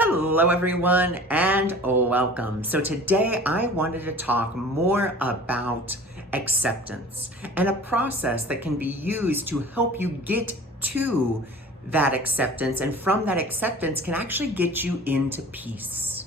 Hello everyone and welcome. So today I wanted to talk more about acceptance and a process that can be used to help you get to that acceptance, and from that acceptance can actually get you into peace.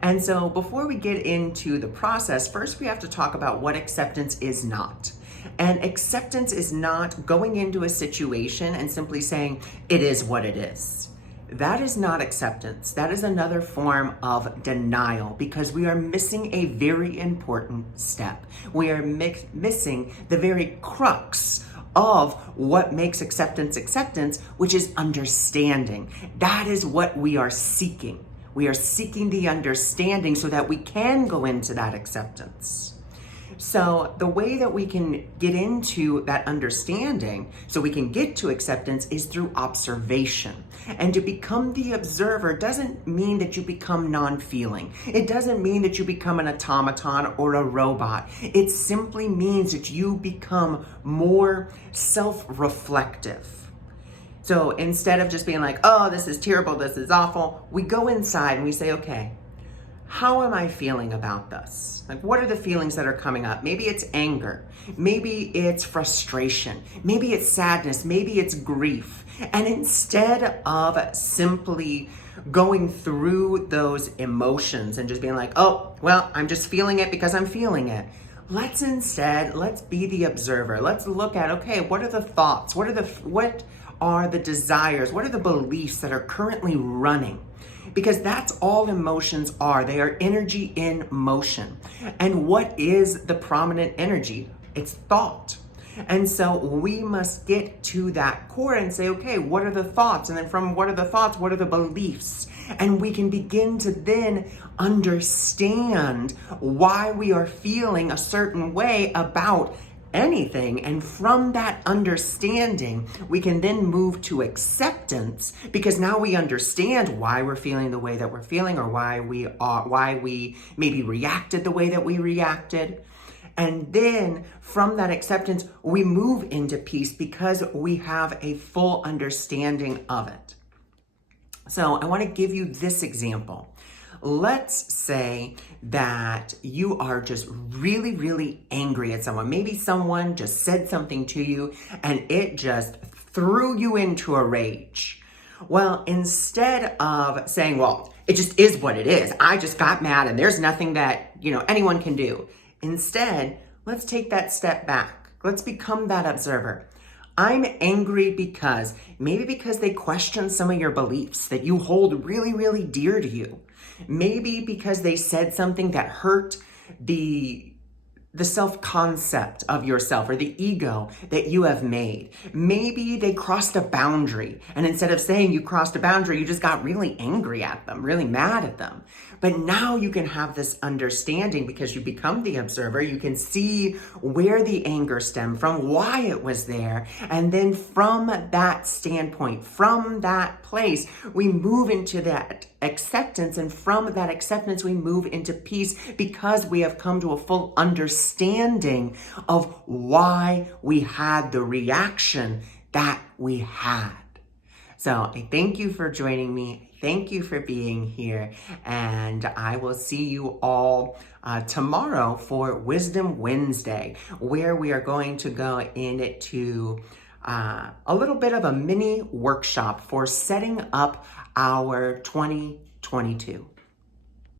And so before we get into the process, first we have to talk about what acceptance is not. And acceptance is not going into a situation and simply saying, it is what it is. That is not acceptance. That is another form of denial, because we are missing a very important step. We are missing the very crux of what makes acceptance, which is understanding. That is what we are seeking. We are seeking the understanding so that we can go into that acceptance. So the way that we can get into that understanding, so we can get to acceptance, is through observation. And to become the observer doesn't mean that you become non-feeling. It doesn't mean that you become an automaton or a robot. It simply means that you become more self-reflective. So instead of just being like, oh, this is terrible, this is awful, we go inside and we say, okay, how am I feeling about this? Like, what are the feelings that are coming up? Maybe it's anger. Maybe it's frustration. Maybe it's sadness. Maybe it's grief. And instead of simply going through those emotions and just being like, oh, well, I'm just feeling it because I'm feeling it. Let's be the observer. Let's look at, okay, what are the thoughts? What are the desires? What are the beliefs that are currently running? Because that's all emotions are. They are energy in motion. And what is the prominent energy? It's thought. And so we must get to that core and say, okay, what are the thoughts? And then from what are the thoughts, what are the beliefs? And we can begin to then understand why we are feeling a certain way about anything. And from that understanding, we can then move to acceptance, because now we understand why we're feeling the way that we're feeling, or why we maybe reacted the way that we reacted. And then from that acceptance, we move into peace because we have a full understanding of it. So I want to give you this example. Let's say that you are just really, really angry at someone. Maybe someone just said something to you and it just threw you into a rage. Well, instead of saying, well, it just is what it is, I just got mad and there's nothing that, anyone can do. Instead, let's take that step back. Let's become that observer. I'm angry because they question some of your beliefs that you hold really, really dear to you. Maybe because they said something that hurt the self-concept of yourself or the ego that you have made. Maybe they crossed a boundary, and instead of saying you crossed a boundary, you just got really angry at them, really mad at them. But now you can have this understanding because you become the observer. You can see where the anger stemmed from, why it was there. And then from that standpoint, from that place, we move into that acceptance. And from that acceptance, we move into peace because we have come to a full understanding of why we had the reaction that we had. So I thank you for joining me. Thank you for being here. And I will see you all tomorrow for Wisdom Wednesday, where we are going to go into a little bit of a mini workshop for setting up our 2022.